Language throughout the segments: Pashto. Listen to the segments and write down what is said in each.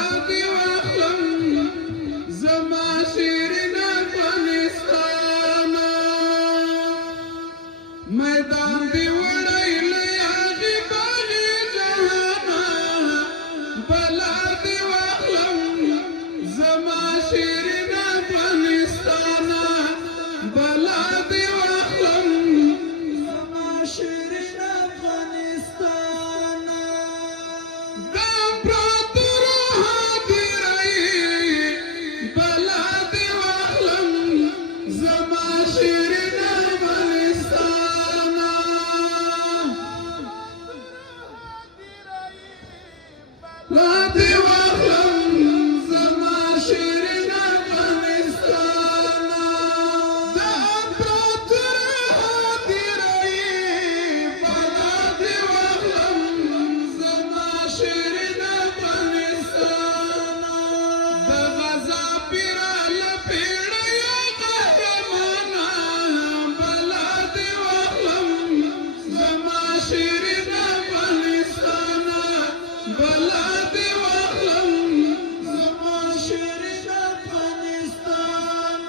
بلادي واخلم زما شیرین افغانستان میدان دی وړی لیاغي باغی جهان بلادي واخلم زما شیرین افغانستان بلادي واخلم زما شیرین افغانستان دا امپراتور حاضرای بلادي واخلم زما شیرین افغانستان بلادي واخلم زما شیرین افغانستان دا امپراتور حاضرای بلادي واخلم زما شیرین افغانستان د غزا پیرال پیړیا قهرمانا بلادي واخلم زما شیرین افغانستان بلادي واخلم زما شیرین افغانستان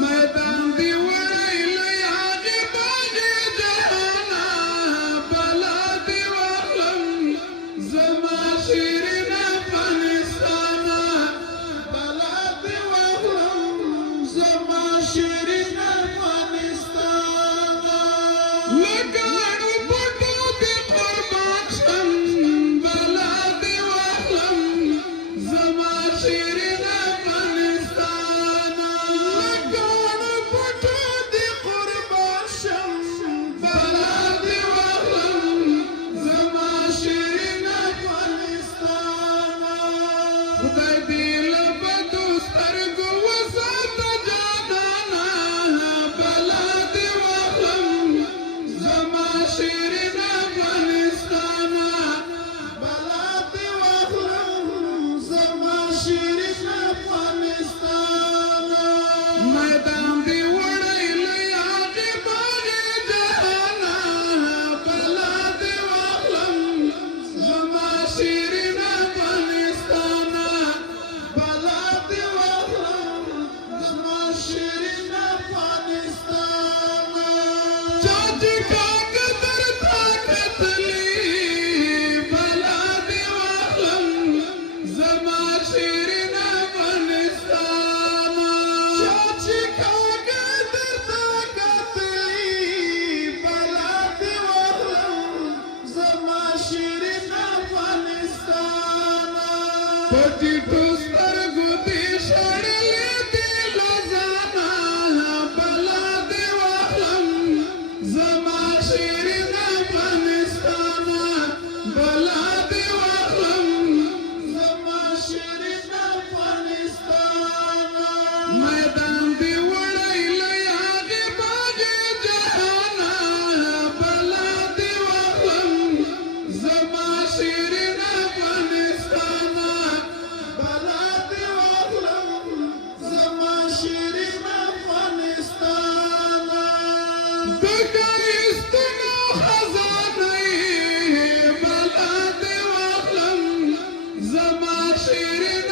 میدان دی وړی لیاغي باغی جهانا بلادي واخلم زما شیرین افغانستان بلادي واخلم زما شیرین افغانستان لګاړو پټو دی قربان شم بلادي واخلم زما شیرین افغانستان لګاړو پټو دی قربان شم بلادي واخلم زما شیرین افغانستان خدای دې له بدو سترګو وساته جانانا بلادي واخلم زما شیرین افغانستان بلادي واخلم زما شیرین افغانستان میدان دی وړی لیاغي باغی جهانا بلادي واخلم زما شیرین افغانستان بلادي واخلم زما شیرین افغانستان چاچی کاغ در طاقتلی بلادي واخلم زما شیرین افغانستان چاچی کاغ در طاقتلی بلادي واخلم زما شیرین افغانستان پټی ټوستر ګوتی شړلې دی لزانا بلادي واخلم زما شیرین افغانستان بلادي واخلم زما شیرین افغانستان میدان دی وړی لیاغي باغی جهانا بلادي واخلم زما شیرین افغانستان بلادي واخلم زما شیرین افغانستان د ښایستونو خزانې بلادي واخلم زما شیرین